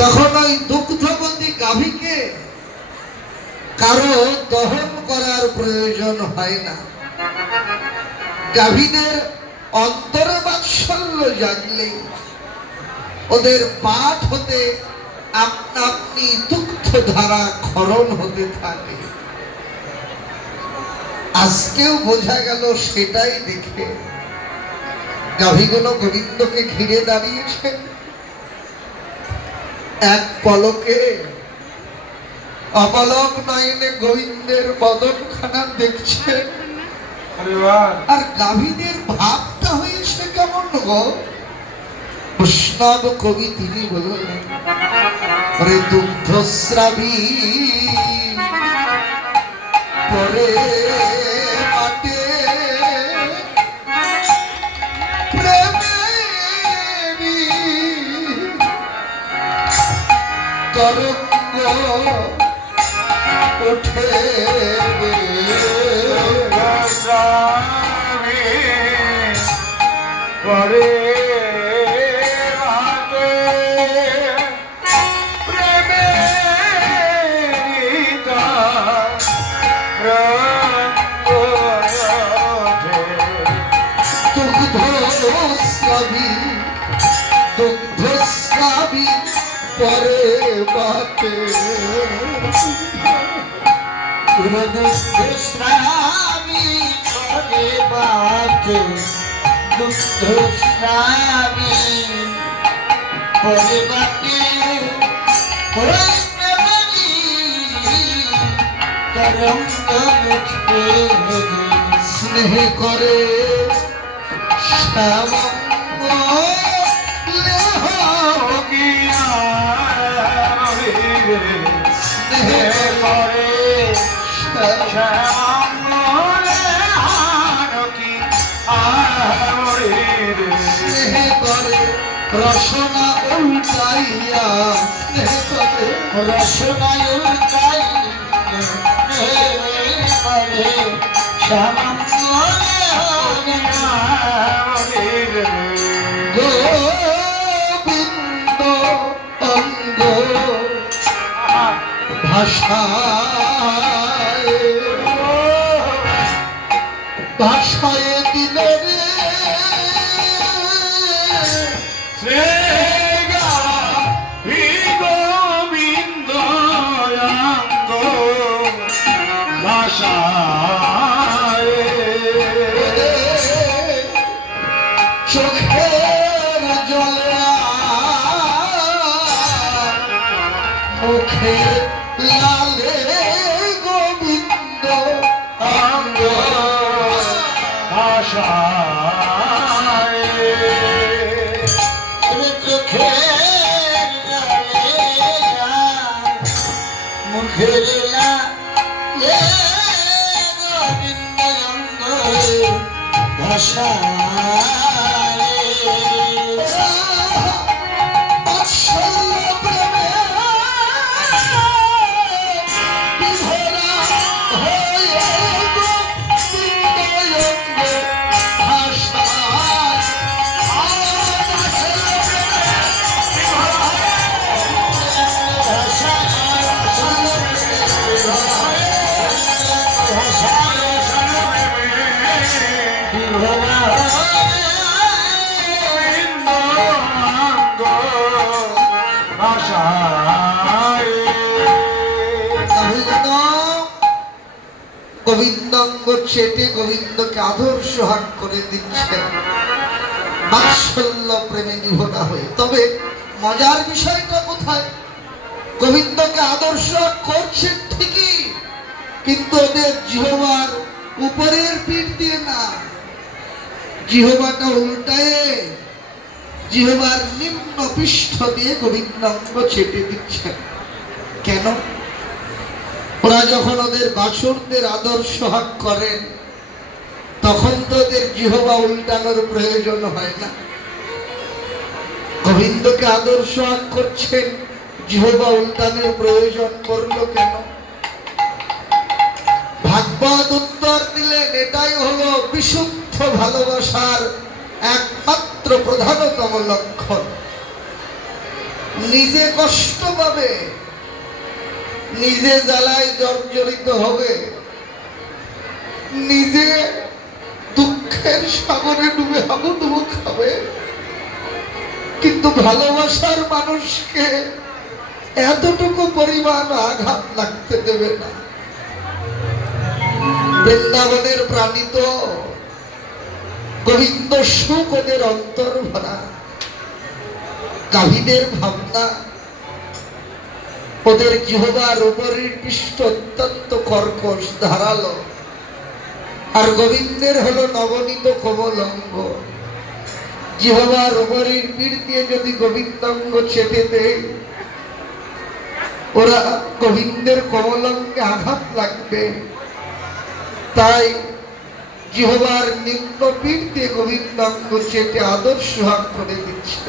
তখন ওই দুগ্ধবতী গাভীকে কারো দহন করার প্রয়োজন হয় না। গাভীদের অন্তরে বাৎসল্য জাগলেই ওদের পাঠ হতে আপনা আপনি দুগ্ধ ধারা ক্ষরণ হতে থাকে। আজকেও বোঝা গেল সেটাই দেখে গাভীগুলো গোবিন্দকে ঘিরে দাঁড়িয়েছে। এক পলকে অপলক নয়নে গোবিন্দের বদনখানা দেখছে। আর গাভীদের ভাবটা হয়েছে কেমন গো? বৈষ্ণব কবি তিনি বললেন, পরে দুগ্ধস্রাবী পরে মাটে প্রেমেরই তরঙ্গ ওঠে পরে দুগ্ধস্রাবী পরে বাটে দুগ্ধস্রাবী পরে বাটে দুগ্ধস্রাবী পরে বাটে তরঙ্গ মুখে স্নেহ করে শ্যাম রসনা উল্টাইয়া স্নেহ করে রসনা উল্টাইয়া গোবিন্দ অঙ্গ ভাষায় ভাষায় দিলে গোবিন্দ অঙ্গ ভাষায় চোখের জলে মুখে লালে গোবিন্দ অঙ্গ ভাষায় চোখের মুখের লালে গোবিন্দ অঙ্গ ভাষায় গোবিন্দাঙ্গ চেটে গোবিন্দকে আদর সোহাগ করে দিচ্ছেন বাৎসল্য প্রেমে বিভোরা হয়ে। তবে মজার বিষয়টা কোথায়? গোবিন্দকে আদর সোহাগ করছেন ঠিকই, কিন্তু ওদের জিহ্বার উপরের পিঠ দিয়ে না, জিহ্বাটা উল্টায়ে জিহ্বার নিম্ন পৃষ্ঠ দিয়ে গোবিন্দাঙ্গ চেটে দিচ্ছেন। কেন? ওরা যখন ওদের বাছুরদের আদর সোহাগ করেন তখন তো ওদের জিহ্বা উল্টানোর প্রয়োজন হয় না। গোবিন্দকে আদর সোহাগ করছেন, জিহ্বা উল্টানোর প্রয়োজন করলো কেন? ভাগবত উত্তর দিলেন এটাই হলো বিশুদ্ধ ভালোবাসার একমাত্র প্রধানতম লক্ষণ। নিজে কষ্ট পাবে, নিজে জ্বালায় জর্জরিত হবে, নিজে দুঃখের সাগরে ডুবে হাবুডুবু খাবে, কিন্তু ভালোবাসার মানুষকে এতটুকু পরিমাণ আঘাত লাগতে দেবে না। বৃন্দাবনের প্রাণী তো গোবিন্দ সুখ ওদের অন্তর ভরা, গাভীদের ভাবনা, ওদের জিহ্বার উপরের পৃষ্ঠ অত্যন্ত কর্কশ ধারালো, আর গোবিন্দের হলো নবনীত কোমল অঙ্গ। জিহ্বার উপরের পিঠ দিয়ে যদি গোবিন্দাঙ্গ চেপে দেয়, ওরা গোবিন্দের কোমল অঙ্গে আঘাত লাগবে। তাই জিহ্বার নিম্ন পিঠ দিয়ে গোবিন্দাঙ্গ চেপে আদর্শ হাত করে দিচ্ছে।